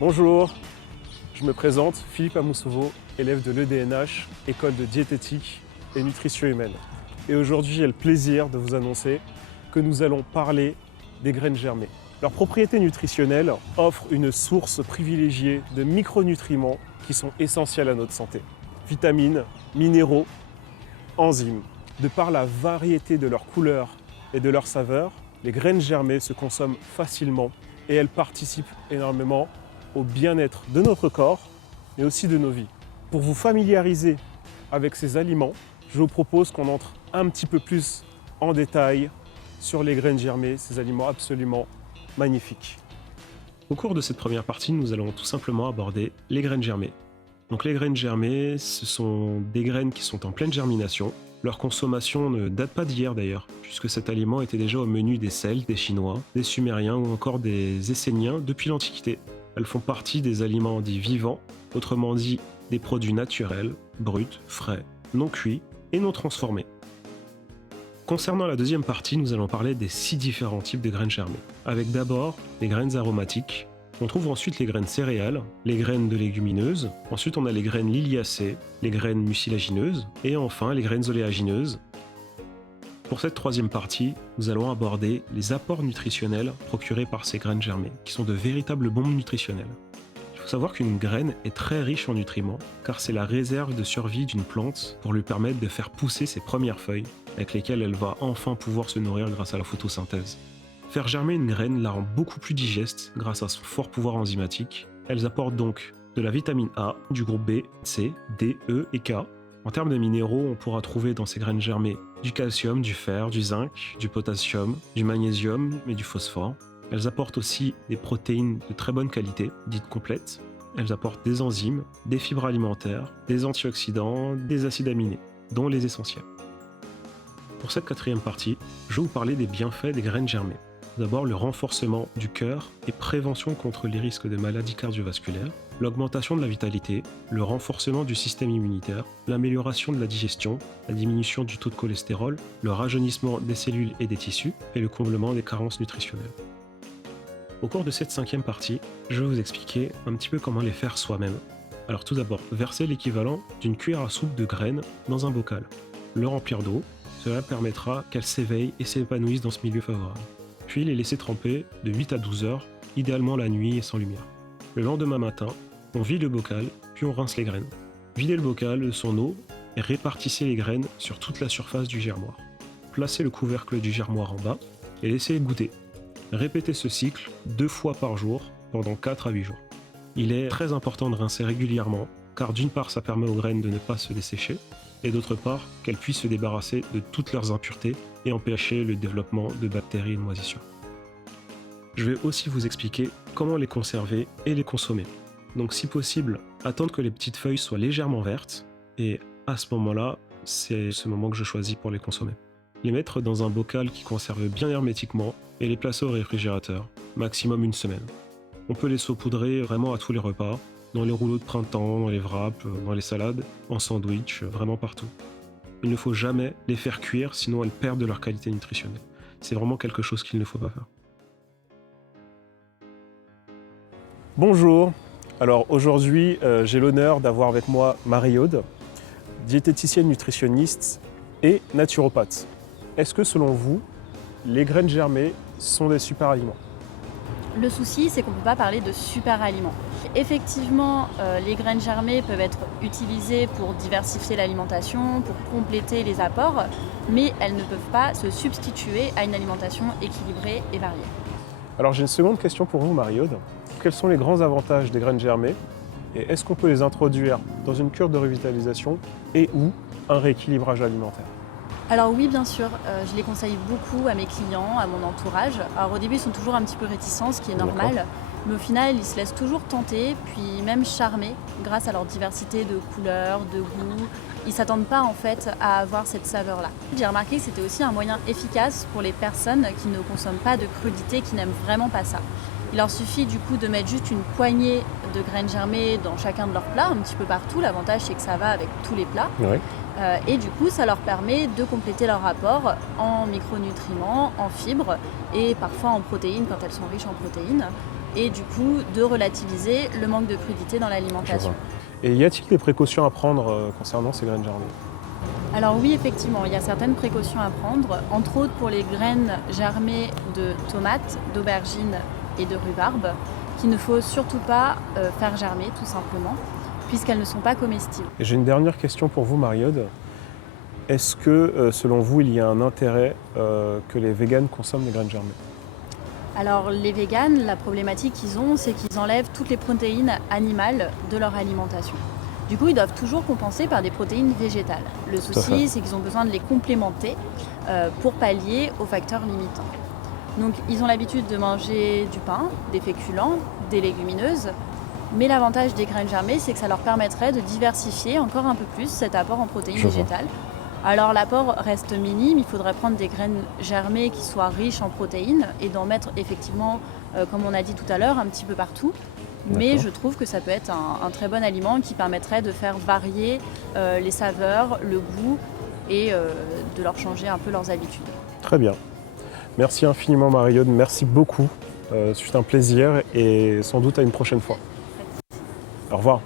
Bonjour, je me présente, Philippe Amoussovo, élève de l'EDNH, École de diététique et nutrition humaine. Et aujourd'hui, j'ai le plaisir de vous annoncer que nous allons parler des graines germées. Leurs propriétés nutritionnelles offrent une source privilégiée de micronutriments qui sont essentiels à notre santé. Vitamines, minéraux, enzymes. De par la variété de leurs couleurs et de leurs saveurs, les graines germées se consomment facilement et elles participent énormément au bien-être de notre corps, mais aussi de nos vies. Pour vous familiariser avec ces aliments, je vous propose qu'on entre un petit peu plus en détail sur les graines germées, ces aliments absolument magnifiques. Au cours de cette première partie, nous allons tout simplement aborder les graines germées. Donc les graines germées, ce sont des graines qui sont en pleine germination. Leur consommation ne date pas d'hier d'ailleurs, puisque cet aliment était déjà au menu des Celtes, des Chinois, des Sumériens ou encore des Esséniens depuis l'Antiquité. Elles font partie des aliments dits vivants, autrement dit des produits naturels, bruts, frais, non cuits et non transformés. Concernant la deuxième partie, nous allons parler des 6 différents types de graines germées, avec d'abord les graines aromatiques. On trouve ensuite les graines céréales, les graines de légumineuses, ensuite on a les graines liliacées, les graines mucilagineuses, et enfin les graines oléagineuses. Pour cette troisième partie, nous allons aborder les apports nutritionnels procurés par ces graines germées, qui sont de véritables bombes nutritionnelles. Il faut savoir qu'une graine est très riche en nutriments, car c'est la réserve de survie d'une plante pour lui permettre de faire pousser ses premières feuilles, avec lesquelles elle va enfin pouvoir se nourrir grâce à la photosynthèse. Faire germer une graine la rend beaucoup plus digeste grâce à son fort pouvoir enzymatique. Elles apportent donc de la vitamine A, du groupe B, C, D, E et K. En termes de minéraux, on pourra trouver dans ces graines germées du calcium, du fer, du zinc, du potassium, du magnésium et du phosphore. Elles apportent aussi des protéines de très bonne qualité, dites complètes. Elles apportent des enzymes, des fibres alimentaires, des antioxydants, des acides aminés, dont les essentiels. Pour cette quatrième partie, je vais vous parler des bienfaits des graines germées. D'abord, le renforcement du cœur et prévention contre les risques de maladies cardiovasculaires, l'augmentation de la vitalité, le renforcement du système immunitaire, l'amélioration de la digestion, la diminution du taux de cholestérol, le rajeunissement des cellules et des tissus et le comblement des carences nutritionnelles. Au cours de cette cinquième partie, je vais vous expliquer un petit peu comment les faire soi-même. Alors tout d'abord, verser l'équivalent d'une cuillère à soupe de graines dans un bocal. Le remplir d'eau, cela permettra qu'elles s'éveillent et s'épanouissent dans ce milieu favorable. Puis les laisser tremper de 8 à 12 heures, idéalement la nuit et sans lumière. Le lendemain matin, on vide le bocal, puis on rince les graines. Videz le bocal de son eau et répartissez les graines sur toute la surface du germoir. Placez le couvercle du germoir en bas et laissez égoutter. Répétez ce cycle 2 fois par jour pendant 4 à 8 jours. Il est très important de rincer régulièrement, car d'une part ça permet aux graines de ne pas se dessécher, et d'autre part qu'elles puissent se débarrasser de toutes leurs impuretés et empêcher le développement de bactéries et de moisissures. Je vais aussi vous expliquer comment les conserver et les consommer. Donc si possible, attendre que les petites feuilles soient légèrement vertes, et à ce moment-là, c'est ce moment que je choisis pour les consommer. Les mettre dans un bocal qui conserve bien hermétiquement et les placer au réfrigérateur, maximum 1 semaine. On peut les saupoudrer vraiment à tous les repas, dans les rouleaux de printemps, dans les wraps, dans les salades, en sandwich, vraiment partout. Il ne faut jamais les faire cuire, sinon elles perdent de leur qualité nutritionnelle. C'est vraiment quelque chose qu'il ne faut pas faire. Bonjour, alors aujourd'hui j'ai l'honneur d'avoir avec moi Marie-Aude, diététicienne nutritionniste et naturopathe. Est-ce que selon vous, les graines germées sont des super aliments ? Le souci, c'est qu'on ne peut pas parler de super aliments. Effectivement, les graines germées peuvent être utilisées pour diversifier l'alimentation, pour compléter les apports, mais elles ne peuvent pas se substituer à une alimentation équilibrée et variée. Alors j'ai une seconde question pour vous, Marie-Aude. Quels sont les grands avantages des graines germées et est-ce qu'on peut les introduire dans une cure de revitalisation et ou un rééquilibrage alimentaire ? Alors oui, bien sûr, je les conseille beaucoup à mes clients, à mon entourage. Alors au début, ils sont toujours un petit peu réticents, ce qui est normal. Mais au final, ils se laissent toujours tenter, puis même charmer grâce à leur diversité de couleurs, de goûts. Ils ne s'attendent pas en fait à avoir cette saveur-là. J'ai remarqué que c'était aussi un moyen efficace pour les personnes qui ne consomment pas de crudité, qui n'aiment vraiment pas ça. Il leur suffit du coup de mettre juste une poignée de graines germées dans chacun de leurs plats, un petit peu partout. L'avantage c'est que ça va avec tous les plats. Ouais. Et du coup, ça leur permet de compléter leur rapport en micronutriments, en fibres et parfois en protéines quand elles sont riches en protéines. Et du coup, de relativiser le manque de crudité dans Je l'alimentation. vois. Et y a-t-il des précautions à prendre concernant ces graines germées? Alors oui, effectivement, il y a certaines précautions à prendre, entre autres pour les graines germées de tomates, d'aubergines et de rhubarbe, qu'il ne faut surtout pas faire germer tout simplement, puisqu'elles ne sont pas comestibles. Et j'ai une dernière question pour vous, Mariode. Est-ce que, selon vous, il y a un intérêt que les véganes consomment des graines germées? Alors les véganes, la problématique qu'ils ont, c'est qu'ils enlèvent toutes les protéines animales de leur alimentation. Du coup, ils doivent toujours compenser par des protéines végétales. Le Tout à fait. souci, c'est qu'ils ont besoin de les complémenter pour pallier aux facteurs limitants. Donc ils ont l'habitude de manger du pain, des féculents, des légumineuses, mais l'avantage des graines germées, c'est que ça leur permettrait de diversifier encore un peu plus cet apport en protéines Je vois. végétales. Alors l'apport reste minime, il faudrait prendre des graines germées qui soient riches en protéines et d'en mettre effectivement, comme on a dit tout à l'heure, un petit peu partout. Mais D'accord. je trouve que ça peut être un très bon aliment qui permettrait de faire varier les saveurs, le goût et de leur changer un peu leurs habitudes. Très bien. Merci infiniment, Mariode. Merci beaucoup. C'est un plaisir et sans doute à une prochaine fois. Au revoir.